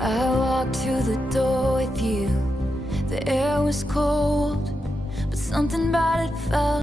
I walked to the door with you. The air was cold, but something about it felt